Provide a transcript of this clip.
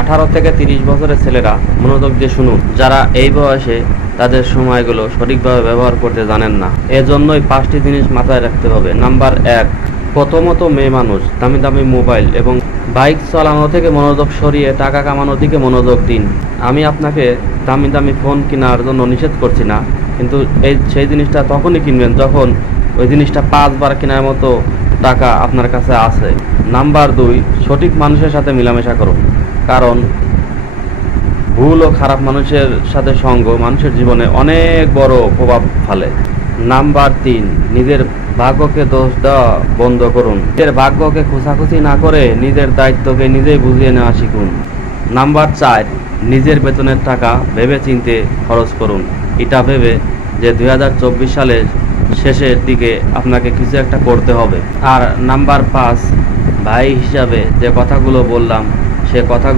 18 থেকে 30 বছরের ছেলেরা মনোযোগ দিয়ে শুনুন, যারা এই বয়সে তাদের সময়গুলো সঠিকভাবে ব্যবহার করতে জানেন না। এজন্যই 5টি জিনিস মাথায় রাখতে হবে। নাম্বার 1, প্রথমত মেয়ে মানুষ দামি দামি মোবাইল এবং বাইক চালানো থেকে মনোযোগ সরিয়ে টাকা কামানোর দিকে মনোযোগ দিন। আমি আপনাকে দামি দামি ফোন কেনার জন্য নিষেধ করছি না, কিন্তু সেই জিনিসটা তখনই কিনবেন যখন ওই জিনিসটা 5 বার কেনার মতো টাকা আপনার কাছে আছে। নাম্বার 2, সঠিক মানুষের সাথে মেলামেশা করুন, কারণ ভুল ও খারাপ মানুষের সাথে সঙ্গ মানুষের জীবনে অনেক বড় প্রভাব ফেলে। নাম্বার 3, নিজের ভাগ্যকে দোষ দেওয়া বন্ধ করুন। নিজের ভাগ্যকে খোঁচাখুচি না করে নিজের দায়িত্বকে নিজেই বুঝিয়ে নেওয়া শিখুন। নাম্বার 4, নিজের বেতনের টাকা ভেবে চিন্তে খরচ করুন। এটা ভেবে যে 2024 সালের শেষের দিকে আপনাকে কিছু একটা করতে হবে। আর নাম্বার 5, ভাই হিসাবে যে কথাগুলো বললাম সে কথাগুলো